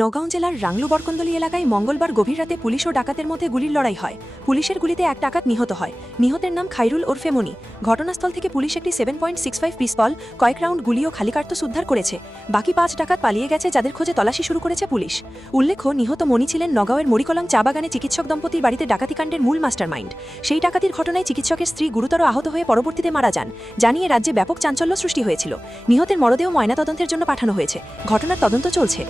নগাঁও জেলার রাংলু বরকন্দলি এলাকায় মঙ্গলবার গভীর রাতে পুলিশ ও ডাকাতের মধ্যে গুলির লড়াই হয়। পুলিশের গুলিতে এক ডাকাত নিহত হয়। নিহতের নাম খাইরুল ওরফে মনি। ঘটনাস্থল থেকে পুলিশ একটি 7.65 পিস্তল, কয়েক রাউন্ড গুলি ও খালি কার্তুজ উদ্ধার করেছে। বাকি 5 ডাকাত পালিয়ে গেছে, যাদের খোঁজে তল্লাশি শুরু করেছে পুলিশ। উল্লেখ্য, নিহত মনি ছিলেন নগাঁওয়ের মরিকলং চা বাগানে চিকিৎসক দম্পতির বাড়িতে ডাকাতিকাণ্ডের মূল মাস্টারমাইন্ড। সেই ডাকাতির ঘটনায় চিকিৎসকের স্ত্রী গুরুতর আহত হয়ে পরবর্তীতে মারা যান, জানিয়ে রাজ্যে ব্যাপক চাঞ্চল্য সৃষ্টি হয়েছিল। নিহতের মরদেহ ময়নাতদন্তের জন্য পাঠানো হয়েছে। ঘটনার তদন্ত চলছে।